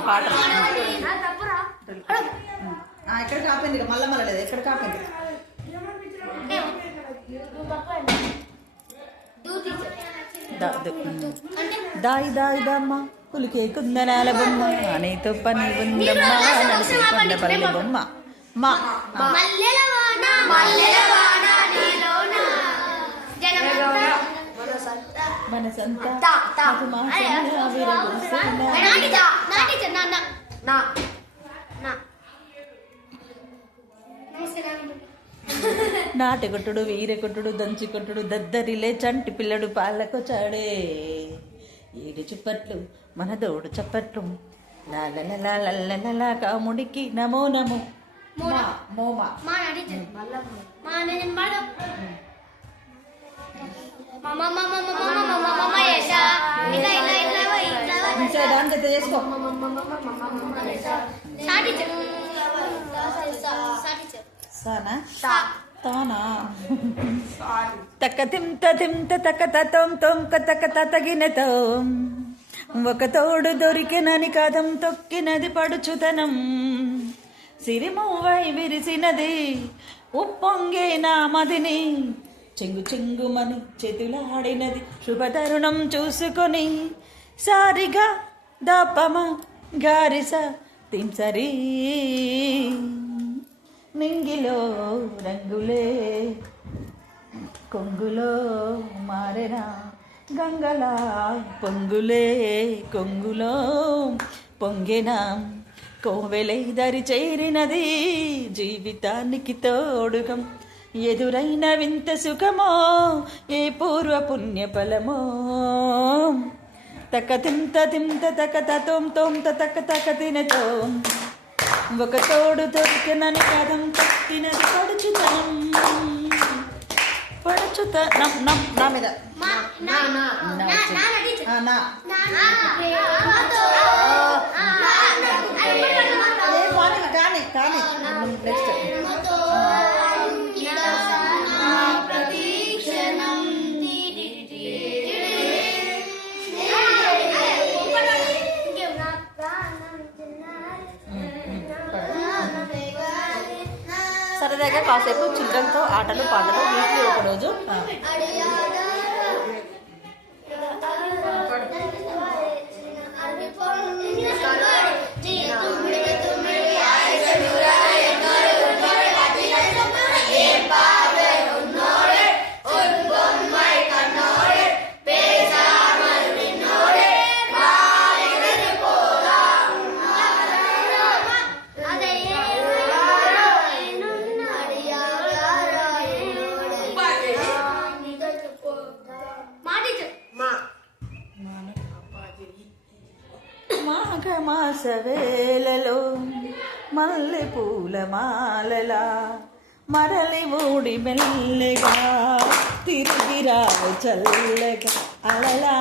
పాట ఎక్కడ కాపింది మళ్ళా మళ్ళా లేదు ఎక్కడ కాపింది దాయి దాయి దమ్మ పులికే కుందనాల బొమ్మ నీతో పని ఉందమ్మా నడిసే కొండపల్లి బొమ్మ మా మనసంతా నాటకొట్టుడు వీరకొట్టుడు దంచికొట్టుడు దద్దరిలే చంటి పిల్లడు పాలకొచ్చాడే ఏడు చుప్పట్లు మన దోడు చప్పట్లు లాలలా కాముడికి నమో నమో చేసుకో తక్క తింత తింత తక్క తతం తొంక తక్క తగినతో ఒక తోడు దొరికినని కథం తొక్కినది పడుచుతనం సిరిమూవై విరిసినది ఉప్పొంగే నా మదిని చెంగు చెంగుమని చేతులాడినది శుభతరుణం చూసుకొని సారిగా దపమ గారిస తింసరి నింగిలో రంగులే కొంగులో మారెనా గంగలా పొంగులే కొంగులో పొంగెనా కోవెలై దరి చేరినది జీవితానికి తోడుగం ఎదురైన వింత సుఖమో ఏ పూర్వ పుణ్య ఫలమో తక తింత తింత తక తోం తోం తక తక తినతో ఒక తోడు దొరికినని కథం తక్కినది పడుచుతనం నా మీద కానీ నెక్స్ట్ సరదాగా కాసేపు చిల్డ్రన్తో ఆటలు పాటలు వీక్లీ ఒకరోజు మాఘమాసవేళలో మల్లె పూల మాలలా మరలి ఊడి మెల్లగా తిరిగిరావు చల్లగా అలలా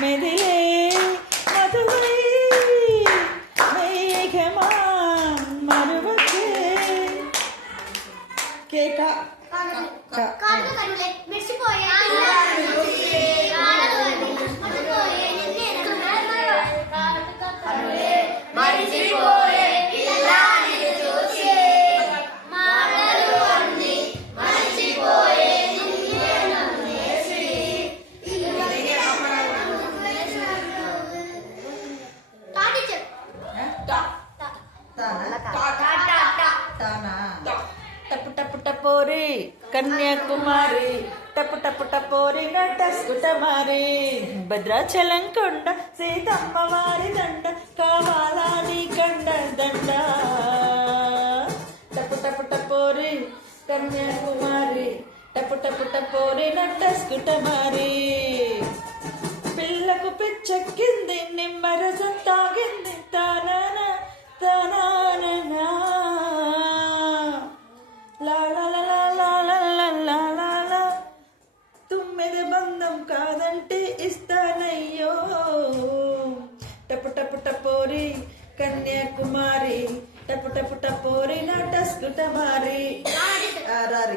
మెదిలే మధువై మేఘమా మరువకే కేక టపోరి కన్యాకుమారి టపు టపు టపోరి నటస్కుటమారి భద్రాచలం కొండ సీతమ్మ వారి దండ కావాలని కండ దండ టపు టపు టపోరి కన్యాకుమారి టపు టపు టపోరి నటస్కుటమారి పిల్లకు పిచ్చెక్కింది నిమ్మరసం తాగింది తానాన తానానా తుమ్మెది బంధం కాదంటే ఇస్తానయ్యో టపు టపు టపోరి కన్యాకుమారి టపు టపు టపోరి నటస్కుటమారి రారి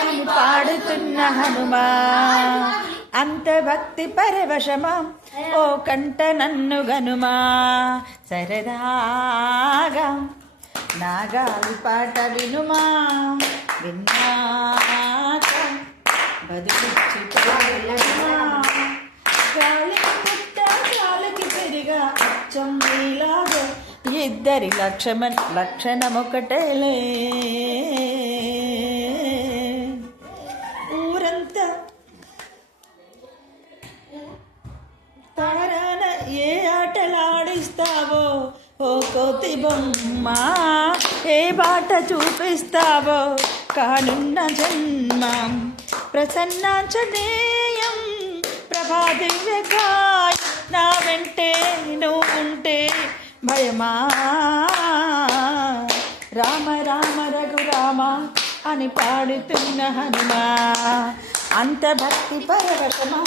అని పాడుతున్న హనుమా అంత భక్తి పరవశమా ఓ కంట నన్ను గనుమా సరదాగా నాగాలి పాట వినుమా విన్నాక బదులిచ్చి పాడుమా గాలి పుట్ట గాలికి పెరిగా అచ్చం నీలాగా ఇద్దరి లక్షణమొకటేలే ఊరంతా తారాన ఏ ఆటలాడిస్తావో ఓ కోతి బొమ్మ ఏ బాట చూపిస్తావో కానున్న జన్మం ప్రసన్నాంజనేయం ప్రభాదివ్యగాయ నా వెంటే నువ్వు ఉంటే భయమా రామ రామ రఘురామ అని పాడుతున్న హనుమా అంత భక్తి పరవశమా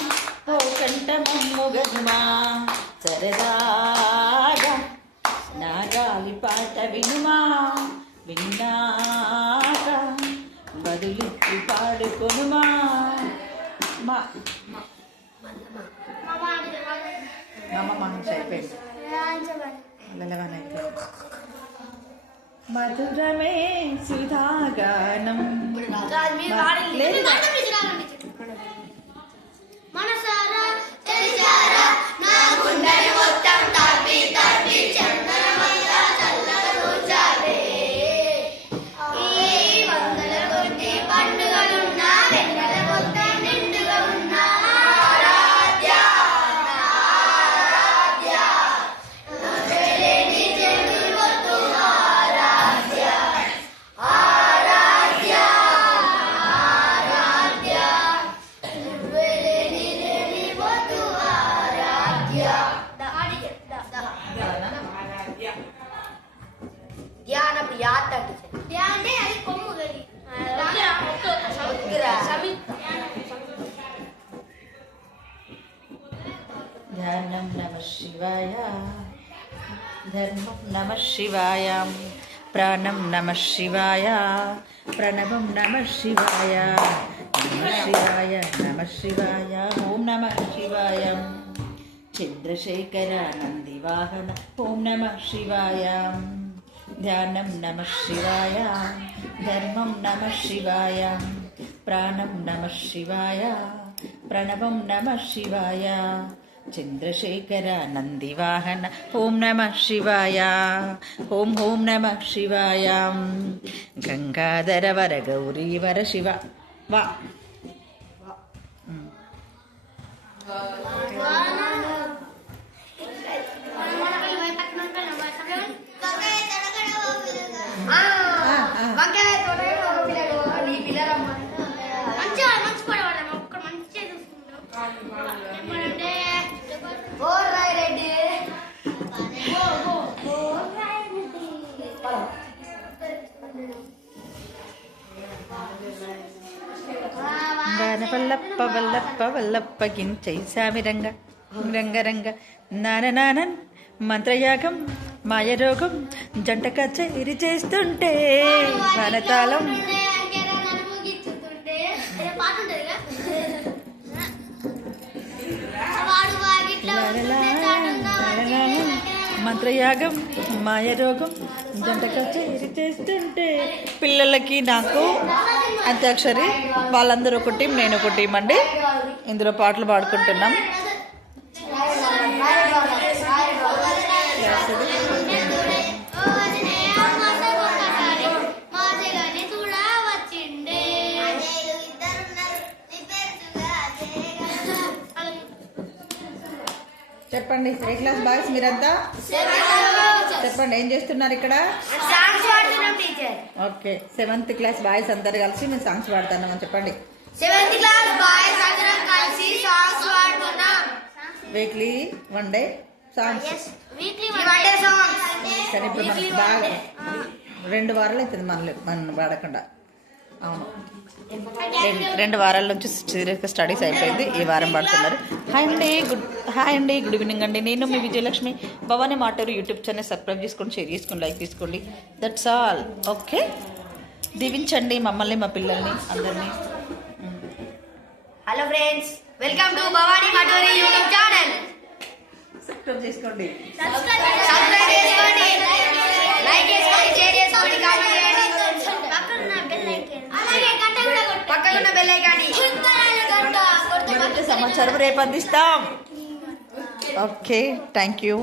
ఓ కంఠమమ్ము గనుమా సరదాగా నాగాలి పాట వినుమా విన్నాక బదులిచ్చి పాడుకొనుమా మా మనసు అయిపోయింది మధురమే సుధాగానం లేదు మనసారా తెలిసారా నా గుండెని మొత్తం తప్పి తప్పి చందనమల్లా చల్లగా దూచావే ఈ వందల కొద్ది పండుగలున్నా వెన్నెల మొత్తం నిండుగా ఉన్నా ఆరాధ్య ఆరాధ్య నవ్వేలేని చెండు వద్దు ఆరాధ్య ఆరాధ్య ఆరాధ్య నువ్వేలేని లేని వద్దు ఆరాధ్య ధ్యాన ప్రియాతండి ధ్యానే అది కొమ్ము గడి ధ్యానం నమ శివాయ ధర్మం నమ శివాయ ప్రాణం నమ శివాయ ప్రణవం నమ శివాయ నమ శివాయ నమ శివాయ ఓం నమ శివాయ చంద్రశేఖరానందివాహన ఓం నమ శివాయ ధ్యానం నమ శివాయ ధర్మం నమ శివాయ ప్రాణం నమ శివాయ ప్రణవం నమ శివాయ చంద్రశేఖరానందివాహన ఓం నమ శివాయ ఓం ఓం నమ శివాయ గంగాధర వర గౌరీ వర శివ వా వల్లప్ప వల్లప్ప వల్లప్ప గించై సామిరంగ రంగరంగ నాననానన్ మంత్రయాగం మాయరోగం జంట కచేరి చేస్తుంటే ఘనతాళం మంత్రయాగం మాయరోగం జంట కచేరి చేస్తుంటే పిల్లలకి నాకు అంత్యాక్షరి వాళ్ళందరూ ఒక టీం నేను ఒక టీం అండి ఇందులో పాటలు పాడుకుంటున్నాం చెప్పండి ఏ క్లాస్ బాయ్స్ మీరంతా చెప్పండి ఏం చేస్తున్నారు ఇక్కడ ఓకే 7th క్లాస్ బాయ్స్ అందరు కలిసి మేము సాంగ్స్ పాడుతున్నామని చెప్పండి 7th క్లాస్ బాయ్స్ అందరం కలిసి సాంగ్స్ పాడుతున్నాం weekly 1 day songs weekly 1 day songs కానీ ఇప్పుడు మనకి బాగా 2 వారాలు అవుతుంది మనం పాడకుండా అవును 2 వారాల నుంచి సీరియస్గా స్టడీస్ అయిపోయింది ఈ వారం పాడుతున్నారు హాయ్ అండి గుడ్ ఈవినింగ్ అండి నేను మీ Vijayalakshmi Bhavani Maturu YouTube channel subscribe చేసుకోండి షేర్ చేసుకోండి లైక్ తీసుకోండి దట్స్ ఆల్ ఓకే దీవించండి మమ్మల్ని మా పిల్లల్ని అందరినీ. Hello friends, welcome to Bhavani Katori YouTube channel. Subscribe చేసుకోండి, సబ్స్క్రైబ్ చేసుకోండి, లైక్ చేసుకోండి, షేర్ చేసుకోండి, కామెంట్ చేయండి. పక్కన ఉన్న బెల్ ఐకాన్ సమాచారం రేపు అందిస్తాం. Okay, thank you.